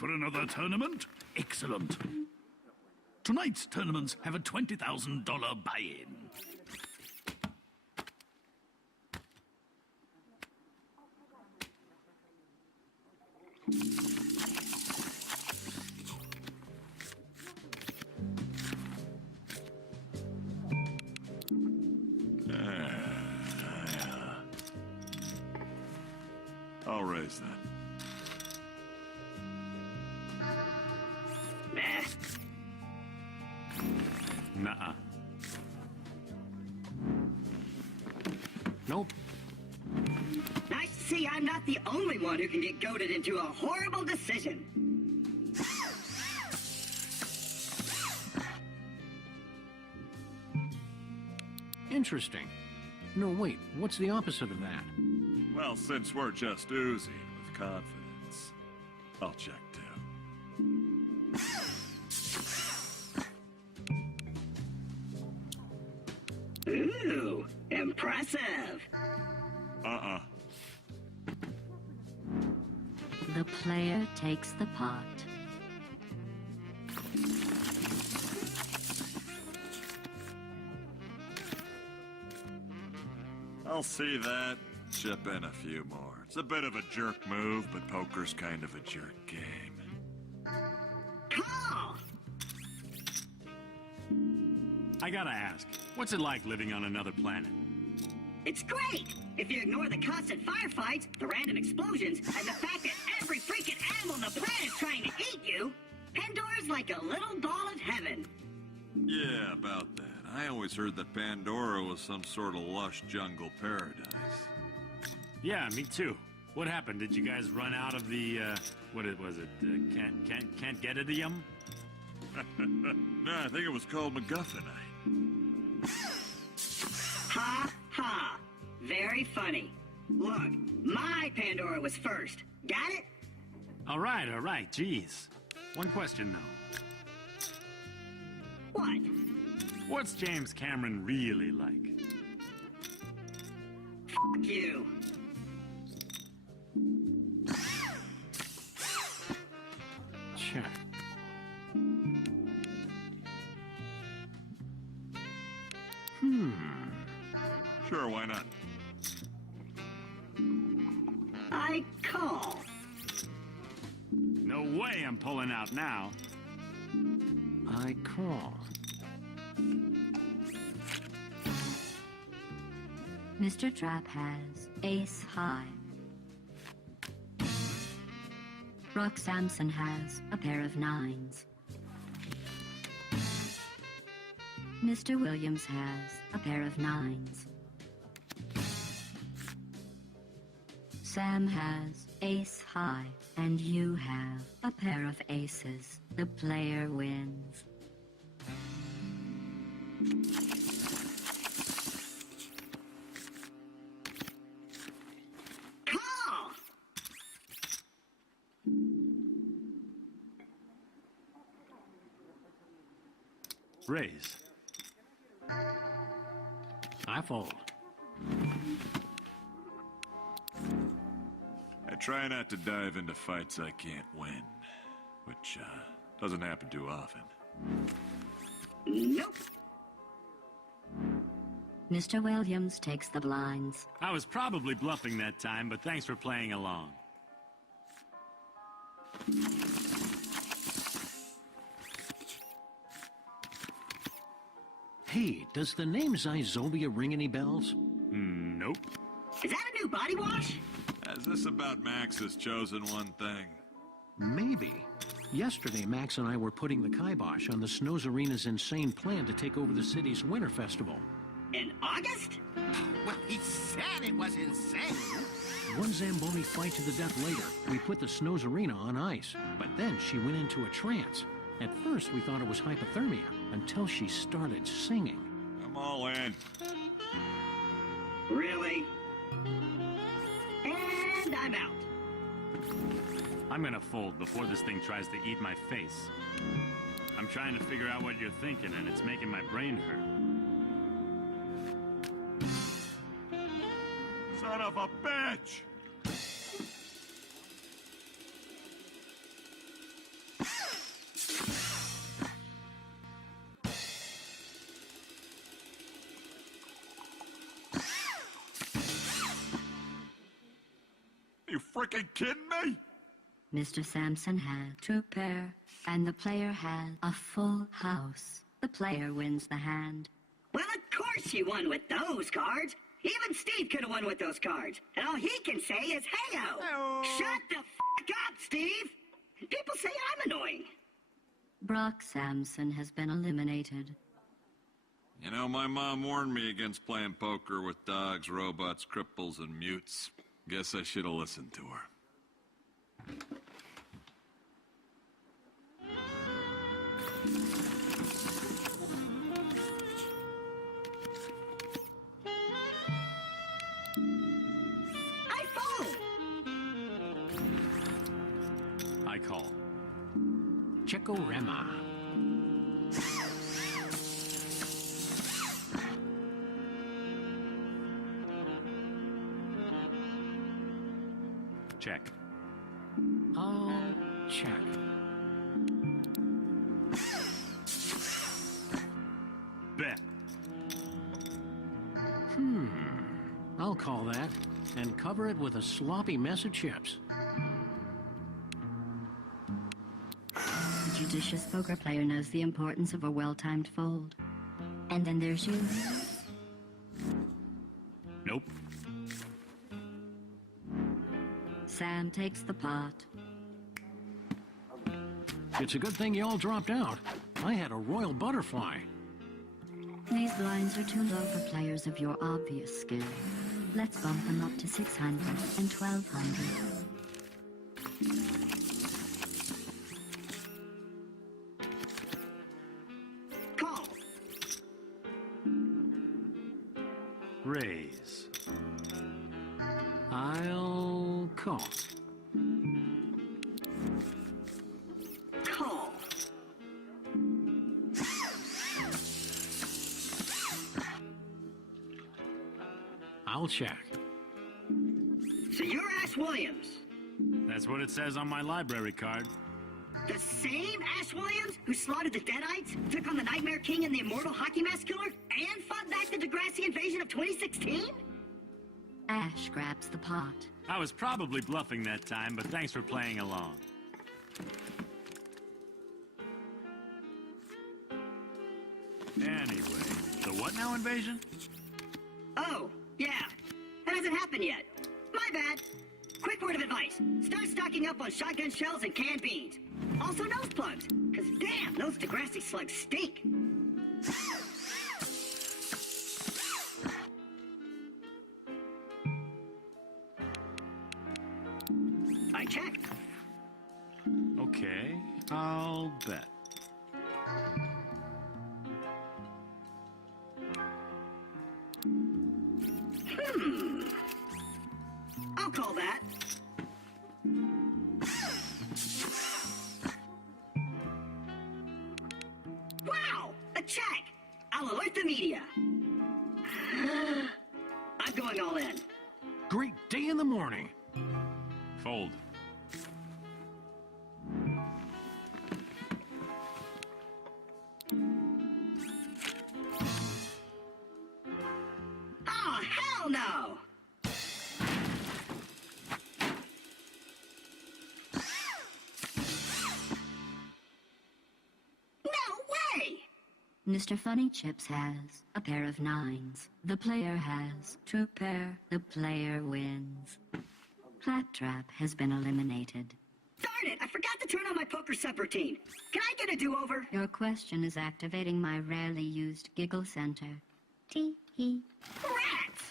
for another tournament? Excellent. Tonight's tournaments have a $20,000 buy-in. I'll raise that. Nuh-uh. Nope. Nice to see I'm not the only one who can get goaded into a horrible decision. Interesting. No, wait, what's the opposite of that? Well, since we're just oozing with confidence, I'll check too. Ooh, impressive. The player takes the pot. I'll see that. Chip in a few more. It's a bit of a jerk move, but poker's kind of a jerk game. Call! I gotta ask, what's it like living on another planet? It's great! If you ignore the constant firefights, the random explosions, and the fact that every freaking animal on the planet's trying to eat you, Pandora's like a little ball of heaven. Yeah, about that. I always heard that Pandora was some sort of lush jungle paradise. Yeah, me too. What happened? Did you guys run out of the, was it? Can't get it yum? No, I think it was called MacGuffinite. Ha ha! Very funny. Look, my Pandora was first. Got it? All right, jeez. One question, though. What? What's James Cameron really like? Fuck you. Check. Sure, why not? I call. No way I'm pulling out now. I call. Mr. Trap has ace high. Rock Samson has a pair of nines. Mr. Williams has a pair of nines. Sam has ace high, and you have a pair of aces. The player wins. Call! Raise. I fold. I try not to dive into fights I can't win, which, doesn't happen too often. Nope. Mr. Williams takes the blinds. I was probably bluffing that time, but thanks for playing along. Hey, does the name Zyzobia ring any bells? Nope. Is that a new body wash? Is this about Max's chosen one thing? Maybe. Yesterday, Max and I were putting the kibosh on the Snows Arena's insane plan to take over the city's Winter Festival. In August? Well, he said it was insane. One Zamboni fight to the death later, we put the Snows Arena on ice. But then she went into a trance. At first, we thought it was hypothermia, until she started singing. I'm all in. Really? And I'm out. I'm gonna fold before this thing tries to eat my face. I'm trying to figure out what you're thinking, and it's making my brain hurt. Son of a bitch! freaking kidding me? Mr. Sampson has 2 pair, and the player has a full house. The player wins the hand. Well, of course you won with those cards. Even Steve could have won with those cards. And all he can say is, hey-o. Shut the up, Steve. People say I'm annoying. Brock Sampson has been eliminated. You know, my mom warned me against playing poker with dogs, robots, cripples, and mutes. Guess I should have listened to her. I fold. I call. Checorama. Check. I'll check. Bet. I'll call that and cover it with a sloppy mess of chips. A judicious poker player knows the importance of a well-timed fold. And then there's you. Nope. Sam takes the pot. It's a good thing you all dropped out. I had a royal butterfly. These blinds are too low for players of your obvious skill. Let's bump them up to 600 and 1200. Call. Raise. I'll call. Call. I'll check. So you're Ash Williams. That's what it says on my library card. The same Ash Williams who slaughtered the Deadites, took on the Nightmare King and the Immortal Hockey Mask Killer, and fought back the Degrassi invasion of 2016? Ash grabs the pot. I was probably bluffing that time, but thanks for playing along. Anyway, the what now invasion? Oh, yeah. That hasn't happened yet. My bad. Quick word of advice. Start stocking up on shotgun shells and canned beans. Also nose plugs, because damn, those Degrassi slugs stink. I check. Okay, I'll bet. I'll call that. Wow! A check! I'll alert the media. I'm going all in. Great day in the morning. Fold. Oh, hell no! No way! Mr. Funny Chips has a pair of 9s. The player has 2 pair. The player wins. Claptrap has been eliminated. Darn it! I forgot to turn on my poker subroutine. Can I get a do-over? Your question is activating my rarely used giggle center. Tee-hee. Rats!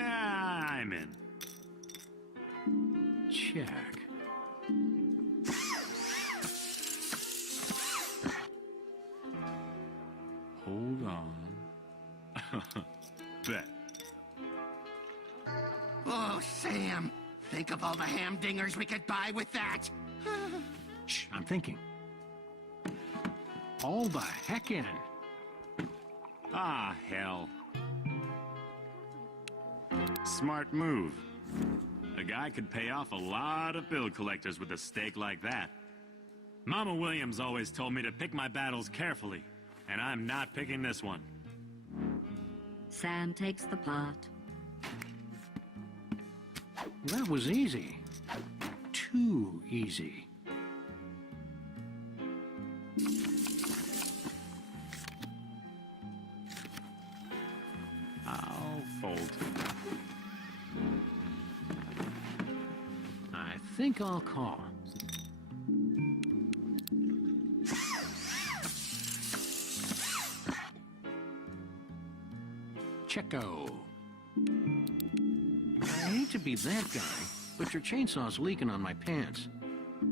I'm in. Check. Hold on. Bet. Oh, Sam. Think of all the hamdingers we could buy with that. Shh, I'm thinking. All the heck in. Ah, hell. Smart move. A guy could pay off a lot of bill collectors with a stake like that. Mama Williams always told me to pick my battles carefully, and I'm not picking this one. Sam takes the pot. That was easy. Too easy. I'll fold. I think I'll call. Checo. I hate to be that guy, but your chainsaw's leaking on my pants.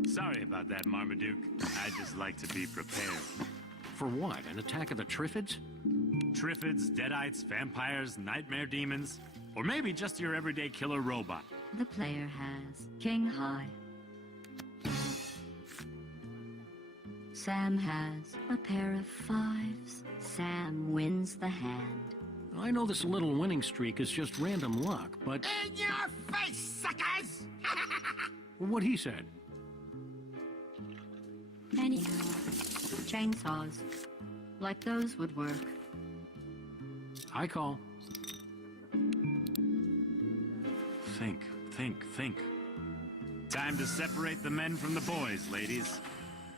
Sorry about that, Marmaduke. I just like to be prepared. For what? An attack of the Triffids? Triffids, Deadites, vampires, nightmare demons, or maybe just your everyday killer robot. The player has king high. Sam has a pair of fives. Sam wins the hand. I know this little winning streak is just random luck, but In your face, suckers! what he said. Anyhow, chainsaws. Like those would work. I call. Think, think. Time to separate the men from the boys, ladies.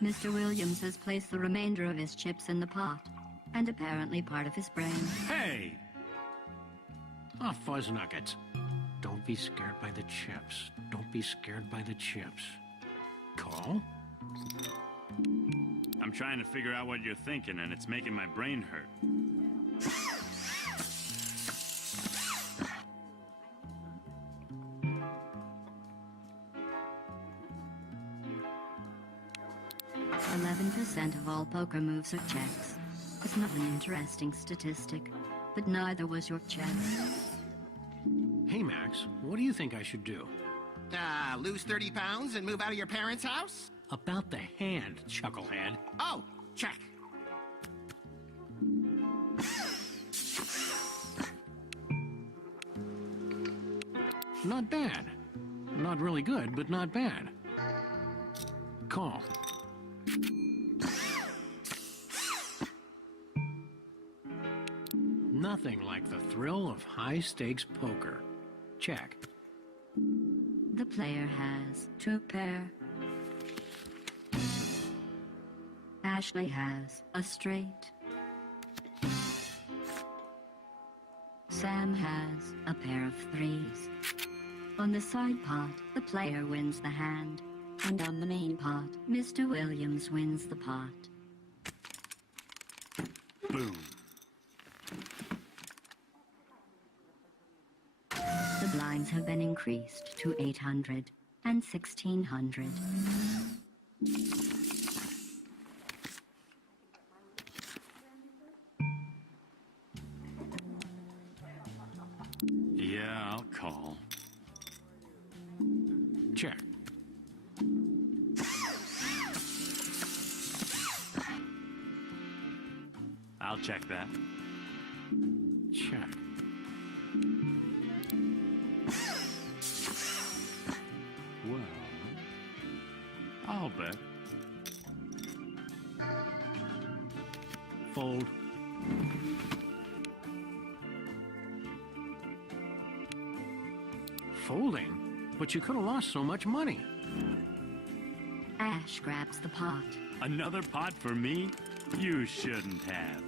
Mr. Williams has placed the remainder of his chips in the pot, and apparently part of his brain. Hey! Ah, fuzz nuggets. Don't be scared by the chips. Don't be scared by the chips. Call? I'm trying to figure out what you're thinking, and it's making my brain hurt. 11% of all poker moves are checks. It's not an interesting statistic, but neither was your check. Hey, Max, what do you think I should do? Lose 30 pounds and move out of your parents' house? About the hand, chucklehead. Oh, check. Not bad. Not really good, but not bad. Call. Nothing like the thrill of high-stakes poker. Check. The player has 2 pair. Ashley has a straight. Sam has a pair of 3s. On the side pot, the player wins the hand. And on the main pot, Mr. Williams wins the pot. Boom. The blinds have been increased to 800 and 1600. Yeah, I'll call. Check. I'll check that. Check. Well, I'll bet. Fold. Folding? But you could have lost so much money. Ash grabs the pot. Another pot for me? You shouldn't have.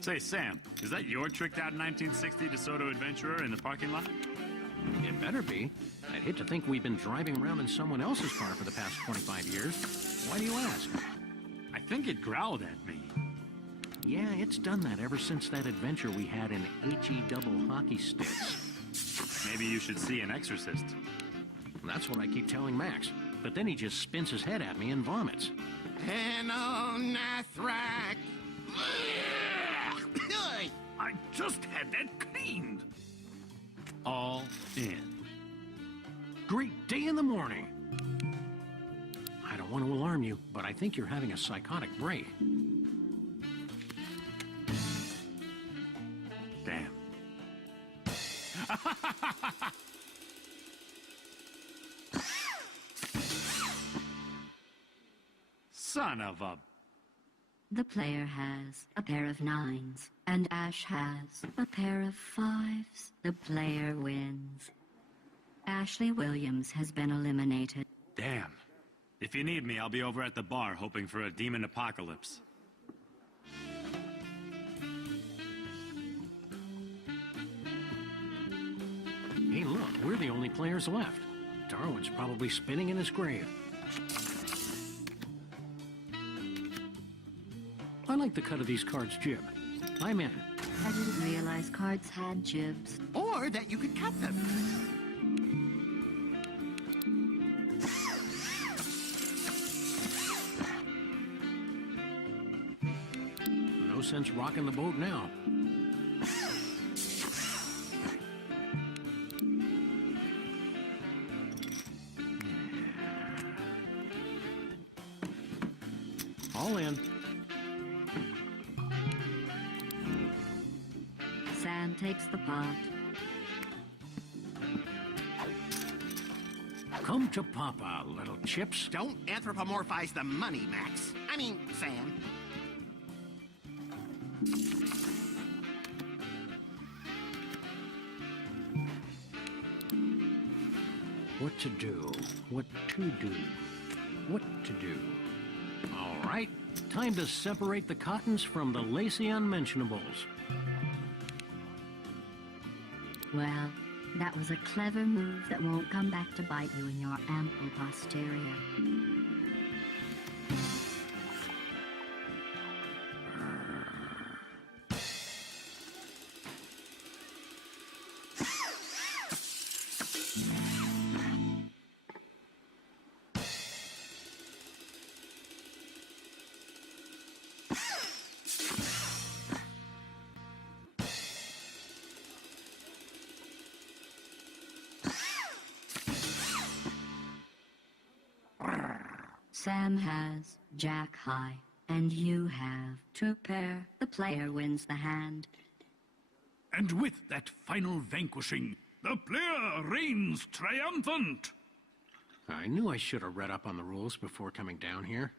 Say, Sam, is that your tricked out 1960 DeSoto Adventurer in the parking lot? It better be. I'd hate to think we've been driving around in someone else's car for the past 25 years. Why do you ask? I think it growled at me. Yeah, it's done that ever since that adventure we had in HE double hockey sticks. Maybe you should see an exorcist. That's what I keep telling Max. But then he just spins his head at me and vomits. Enonathrak. I just had that cleaned. all in. Great day in the morning. I don't want to alarm you, but I think you're having a psychotic break. Damn. Son of a... The player has a pair of 9s, and Ash has a pair of 5s. The player wins. Ashley Williams has been eliminated. Damn. If you need me, I'll be over at the bar hoping for a demon apocalypse. Hey, look, we're the only players left. Darwin's probably spinning in his grave. I like the cut of these cards' jib. I'm in. I didn't realize cards had jibs. Or that you could cut them. No sense rocking the boat now. All in. Sam takes the pot. Come to Papa, little chips. Don't anthropomorphize the money, Max. I mean, Sam. What to do? What to do? What to do? All right, time to separate the cottons from the lacy unmentionables. Well, that was a clever move that won't come back to bite you in your ample posterior. Sam has Jack high, and you have 2 pair. The player wins the hand. And with that final vanquishing, the player reigns triumphant. I knew I should have read up on the rules before coming down here.